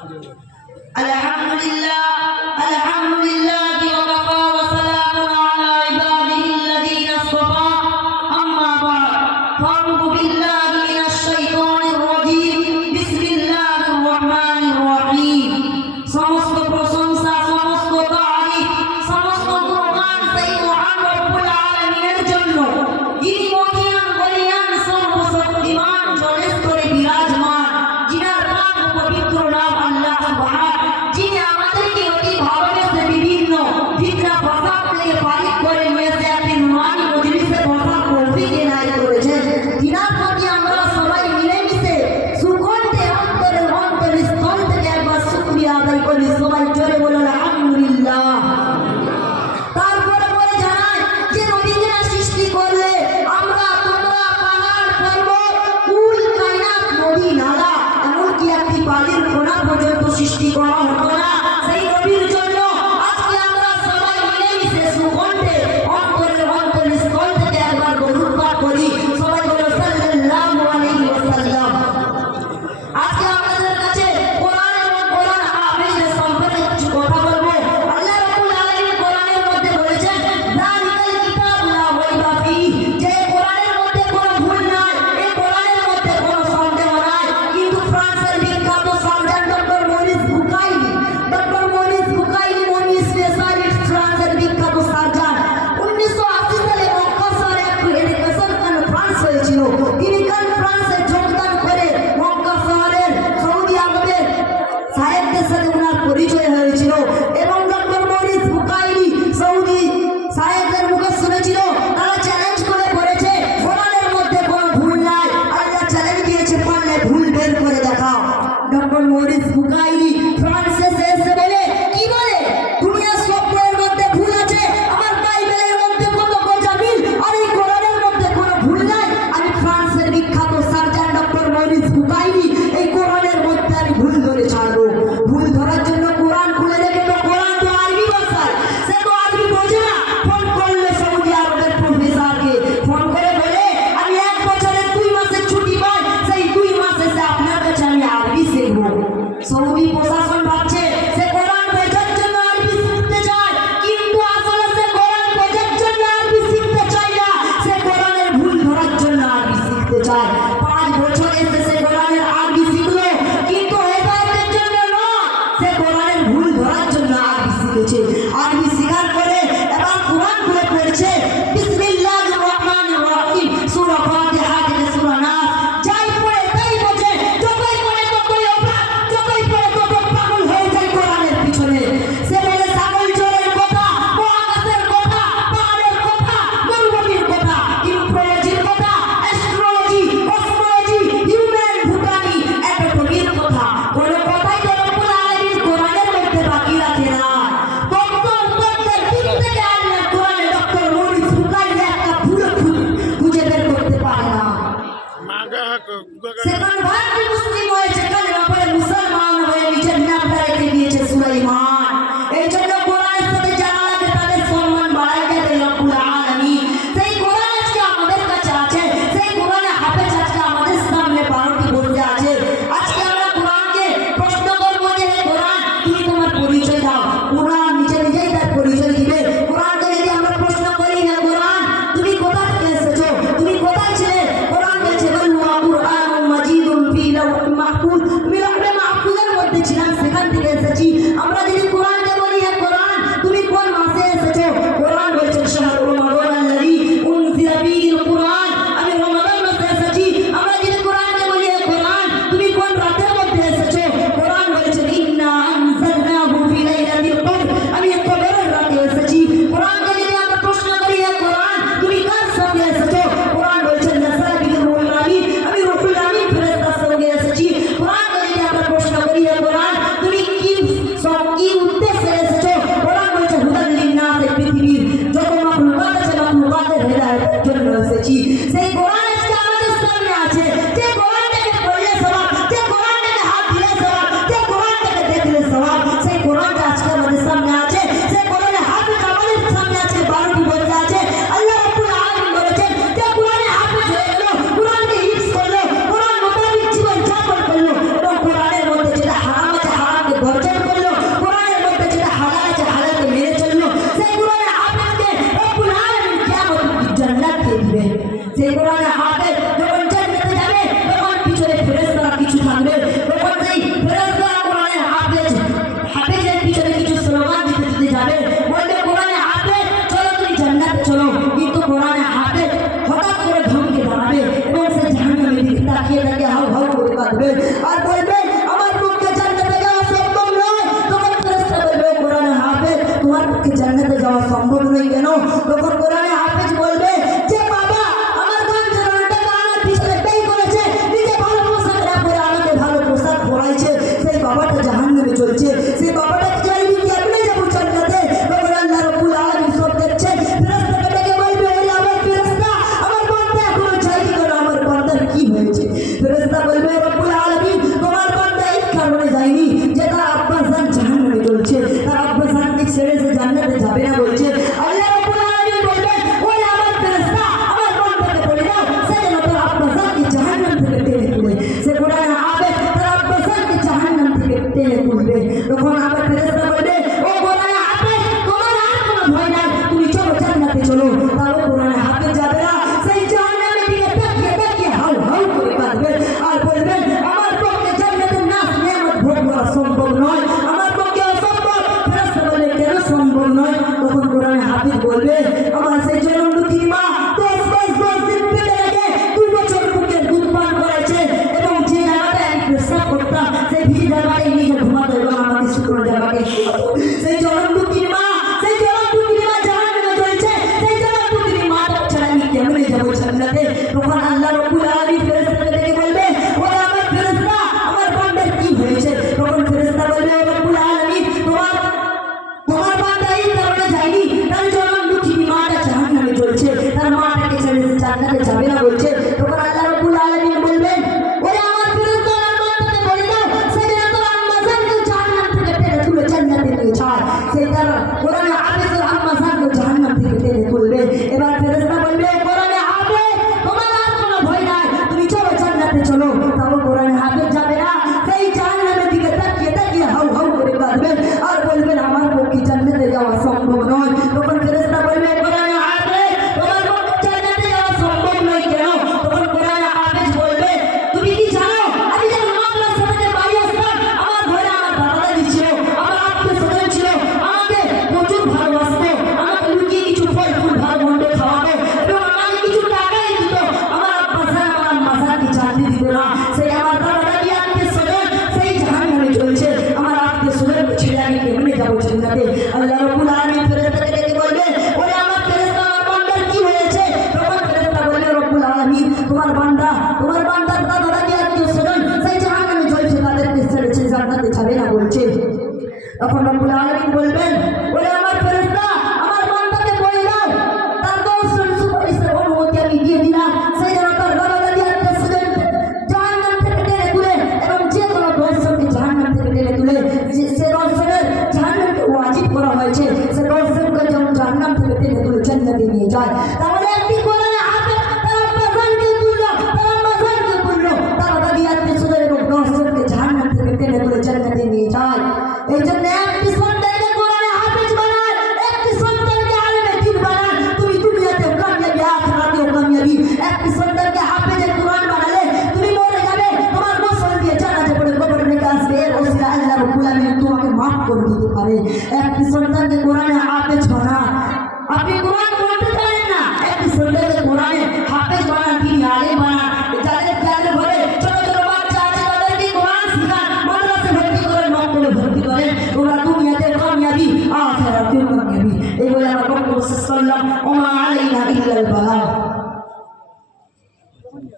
الحمد لله الحمد لله. மாதா பிள்ளைய பாதிக்கோரின் চায় কেন? তখন que también. তখন রব্বুল আলমিন বলবেন বলে আমার ফেরেস্তা আমার বান্দাকে বলে দাও, তার দশ সুপারিশের অনুমতি আমি দিয়ে দিলাম। সে যেন তার গলাটা দিয়ে প্রেসিডেন্ট জাহান্নাম থেকে টেনে তুলে এবং যে কোনো দর্শনকে জাহান্নাম থেকে টেনে তুলে সে দর্শনের জাহান্নামকে ওয়াজিব করা হয়েছে, সে দর্শনকে যেমন জাহান্নাম থেকে টেনে তুলে জান্নাতে নিয়ে যায়। তাহলে